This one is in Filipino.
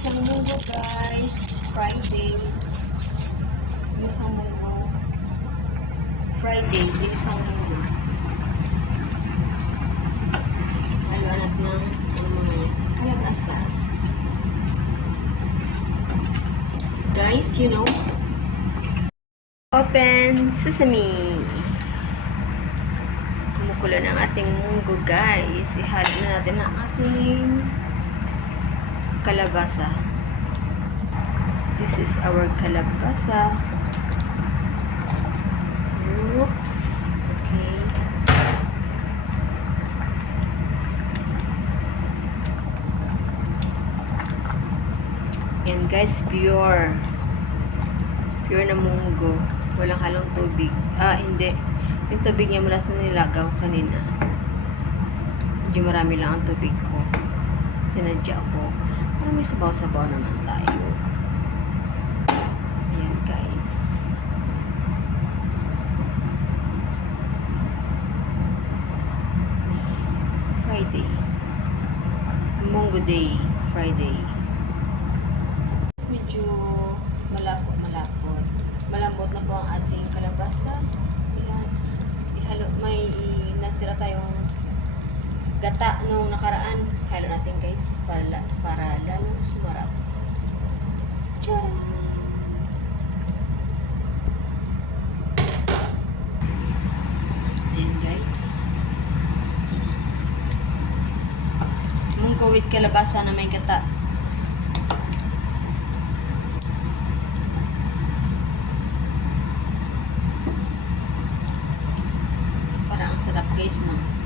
Isang munggo guys. Friday. Isang munggo. Friday. Isang munggo. Haluanat ng kalabasa. Guys, you know. Open sesame. Kumukulo ng ating munggo guys. Ihalo na natin ang ating kalabasa. This is our kalabasa. Oops. Okay. And guys, pure na munggo. Walang halong tubig. Hindi. Yung tubig niya mula na nilagaw kanina. Medyo marami lang ang tubig ko. Sinadya ko. Para may sabaw-sabaw naman tayo. Ayan guys. It's Friday. Munggo Day. Friday. Medyo malapot. Malambot na po ang ating kalabasa. Ayan. May natira tayong gata nung nakaraan. Halo natin guys para lalong sumarap. Tcharam! Ayan guys. Munggo with kalabasa na may gata. Parang sarap guys, no?